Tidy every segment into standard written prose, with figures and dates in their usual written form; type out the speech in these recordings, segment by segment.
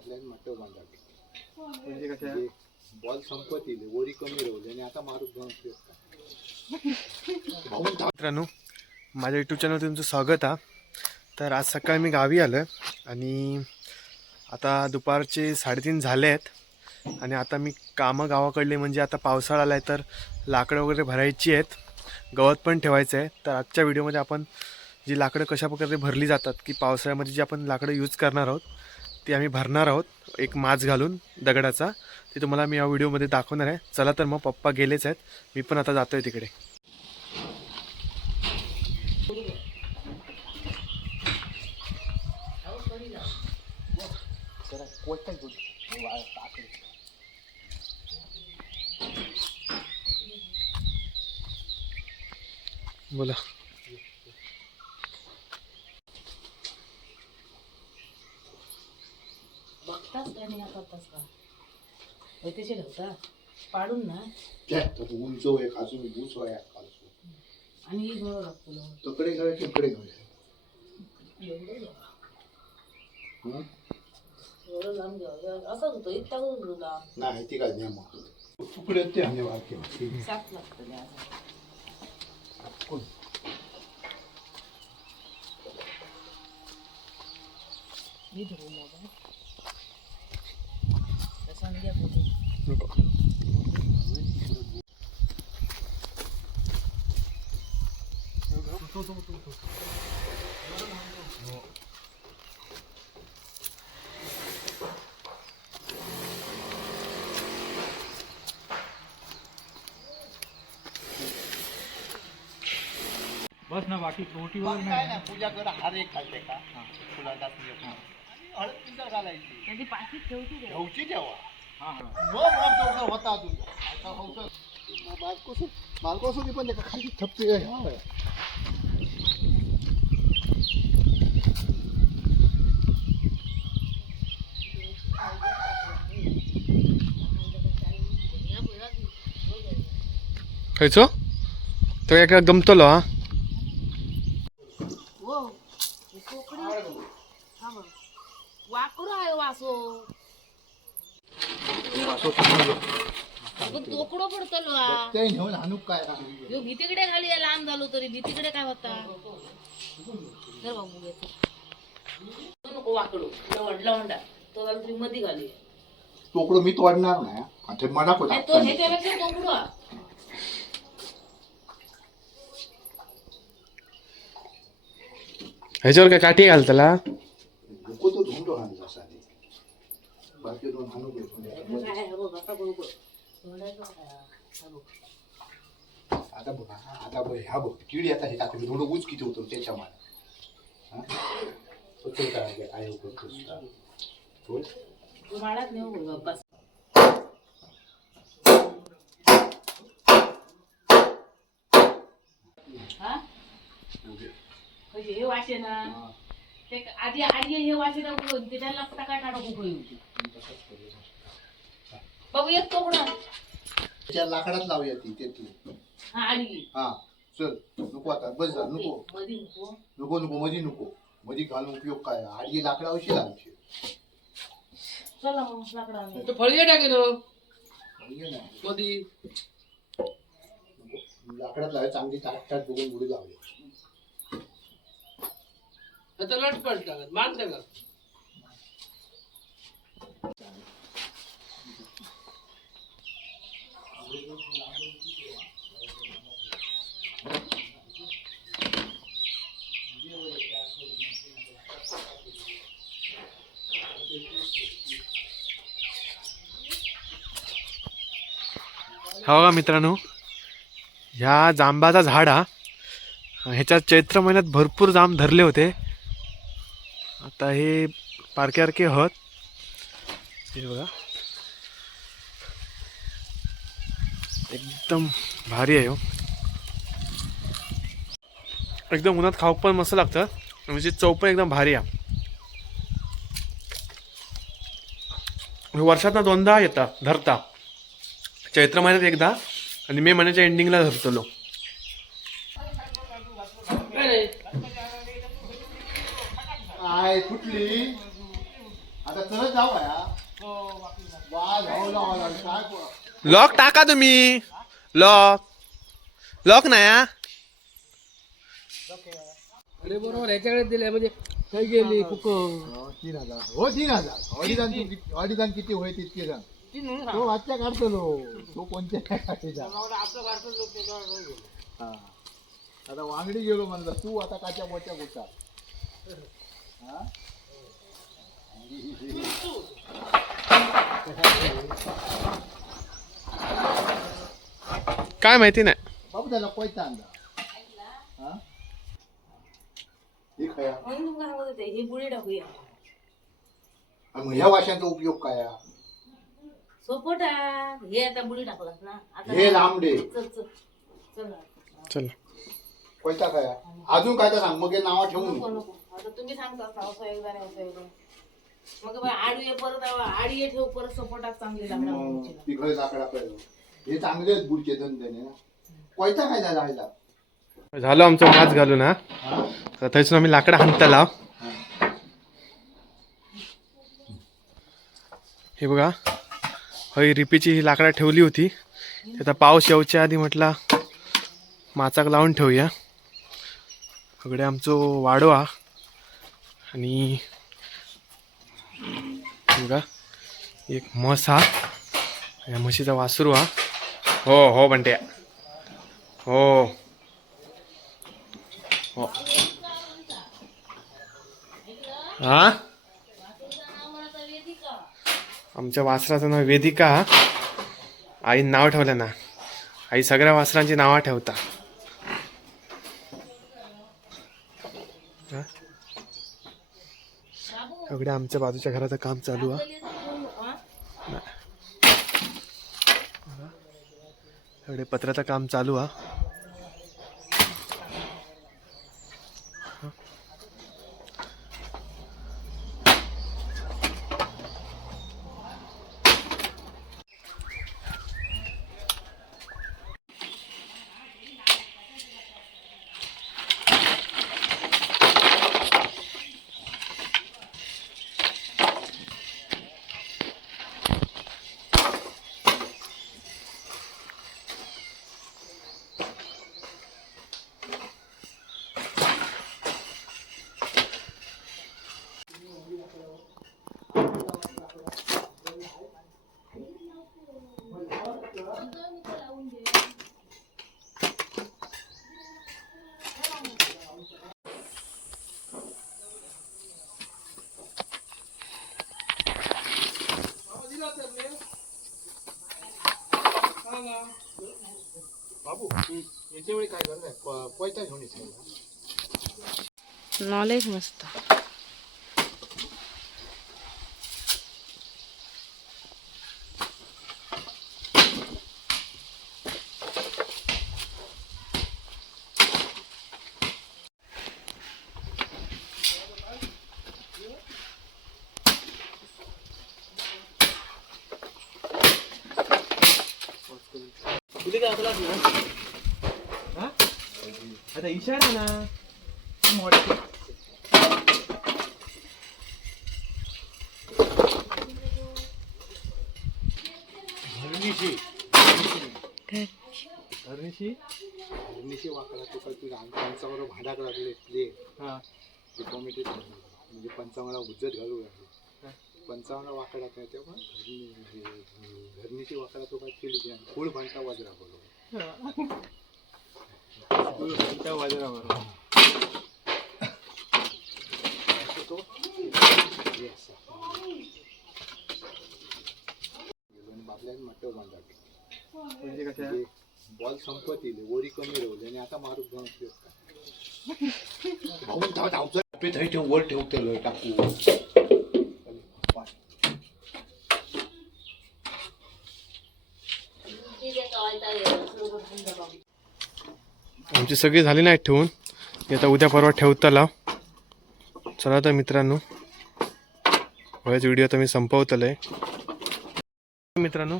आपल्याला मटो बांधावे बॉल संपत येईल ओरी कमी राहू आणि आता मारून घेऊन मित्रांनो माझ्या यूट्यूब चॅनलवर तुमचं स्वागत आहे. तर आज सकाळी मी गावी आलं आणि आता दुपारचे 3:30 झाले आहेत आणि आता मी कामं गावाकडले म्हणजे आता पावसाळा आला आहे तर लाकडं वगैरे भरायची आहेत, गवत पण ठेवायचं आहे. तर आजच्या व्हिडिओमध्ये आपण जी लाकडं कशा प्रकारे भरली जातात की पावसाळ्यामध्ये जी आपण लाकडं यूज करणार आहोत ती आम्ही भरणार आहोत एक माच घालून दगडाचा. ते तुम्हाला मी या व्हिडिओमध्ये दाखवणार आहे. चला तर मग पप्पा गेलेच आहेत, मी पण आता जातो आहे तिकडे. बोला. बघताच का नाही करतास का त्याचे ठेवता पाडून ना उंच आहे खासून भूस आहे आणि ही घोडं लागतो तकडे घालायचे इकडे घालायचे एवढं लांब घ्यावं असंच होतं इतका लांब नाही ते काय नाही मग तुकडे ते आणि वाक्य साप लागतं मी धरून बाबा तसा द्या बस ना बाकी रोटी वगैरे काय नाही पूजा करा हार एक घालते का फुलाचा हळद पिंजर घालायची त्याची पाकीट ठेवती रे ठेवची तेव्हा हां हां मग होता तुझा मालकोसुनी पण त्याला खाली थपते खायचो तो एका गमतलो हा वाकडो आहे वासो तोकडो पडतलो ते घेऊन आणू काय ह्यो भीतीकडे खाली लांब झालो तरी भीतीकडे काय होता तर बाबू घेतो नको वाकडो लवंडा तो झाला तरी मधी घाली तोकडं मी तोडणार नाही ते मना तो ह्याच्यापेक्षा तोकडो ह्याच्यावर काय काठी घालतला नको तो धुंडो आणला साधी बाकी दोन आणू आता बघा आता बघ ह्या बघ किडी आता हे टाकली थोडं ऊच किती होतं त्याच्या मान काय आहे माळात नेऊ बस हा हे वाशे ना ते आधी आधी हे वाशे ना ते त्याला टाका टाका उकळी होती बघू एक तोकडा त्याच्या लाकडात लावूया ती त्यातली हा आडी हा चल नको आता बस जा नको मधी नको नको नको मधी नको मधी घालून उपयोग काय आडी लाकडावशी लावायची चला मग लाकडा तो फळी टाकेलो म्हणजे नाही कधी लाकडात लावायची चांगली ताट ताट बघून बुडी लावली आता लटपट टाकत बांध टाकत हा बघा मित्रांनो, ह्या जांबाचा झाड हा ह्याच्यात चैत्र महिन्यात भरपूर जांब धरले होते. आता हे पारख्यारखे हत हे बघा एकदम भारी आहे हो. एकदम उन्हात खाऊ पण मस्त लागतं म्हणजे चव पण एकदम भारी आहे. वर्षातनं 2दा येतात धरता, चैत्र महिन्यात एकदा आणि मे महिन्याच्या एंडिंगला धरतो. आहे कुठली आता तरच जाऊ काय लॉक टाका तुम्ही. लॉक नाही हा? अरे बरोबर ह्याच्याकडे दिले म्हणजे काही गेली कुक 3,000 हो 3,000 अडीदान किती होय तितके सांग तो आजच्या काढतो तो कोणत्या काढायचा हा आता वांगडी गेलो म्हणलं तू आता काच्या बोच्या गोटा काय माहिती नाही. बाबू त्याला कोयता अंदा हा हे खया म्हणून तुमका सांगत होते ही बुडी टाकूया. आणि मग ह्या वाशांचा उपयोग काय आहे? सोपटा हे आता बुडी टाकलास ना आता हे लांबडे चल चल चल चल कोयता काय अजून काय तर सांग मग हे नावा ठेवून नको नको आता तुम्ही सांगता असं एकदा नाही असं एकदा मग बा आडवी परत आडी ठेव परत सपोर्टात चांगली लागणार तिकडे लाकडा पाहिजे हे चांगले आहेत बुडचे धंद्याने ना कोयता काय झाला जायला झालं आमचं माच घालून हा. आता थंयसून आम्ही लाकडं हाणतला. हे बघा हय रिपीची ही लाकडं ठेवली होती. आता पाऊस यायच्या आधी म्हटला माचाक लावून ठेवूया. सगळे आमचो वाडवा आणि बघा एक म्हस हा या म्हशीचा वासरू हा. हो हो बंट्या हो हो हा आमच्या वासराचं नाव वेदिका. आईन नाव ठेवलं ना. आई सगळ्या वासरांची नावं ठेवता. सगळ्या आमच्या बाजूच्या घराचं काम चालू आहे. सगळे पत्राचं काम चालू आहे. बाबू याच्या वेळी काय करणार कोयता घेऊन येते नॉलेज मस्त आता इशारा ना धरणीशी वाकडा तो काय तुझ्या पंचावर भांडाक लागले प्ले ते कॉमेडी म्हणजे पंचावन्न उज्जत घालू लागले 55 वाकडा काय तेव्हा धरणीची वाकडा तो काय केली फुल भांडता वाजरा बोलव बाबल्याने मट्ट बांधा बॉल संपत येईल ओरी कमी राहिली आणि आता मारूक जाऊन ठेव वर ठेवते टाकू आमची सगळी झाली नाही ठेवून आता उद्या परवा ठेवतला. चला तर मित्रांनो बरेच व्हिडिओ आता मी संपवतलं आहे. मित्रांनो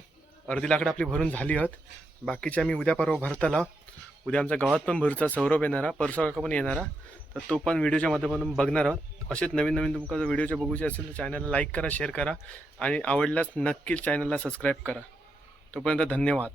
अर्धी लाकडं आपली भरून झाली आहेत बाकीचे आम्ही उद्या परवा भरताला. उद्या आमच्या गावात पण भरचा सौरभ येणारा, परसा काका पण येणारा. तर तो पण व्हिडिओच्या माध्यमातून बघणार आहोत. असेच नवीन नवीन तुमका जर व्हिडिओचे बघूचे असेल तर चॅनलला लाईक करा, शेअर करा आणि आवडल्यास नक्कीच चॅनलला सबस्क्राईब करा. तोपर्यंत धन्यवाद.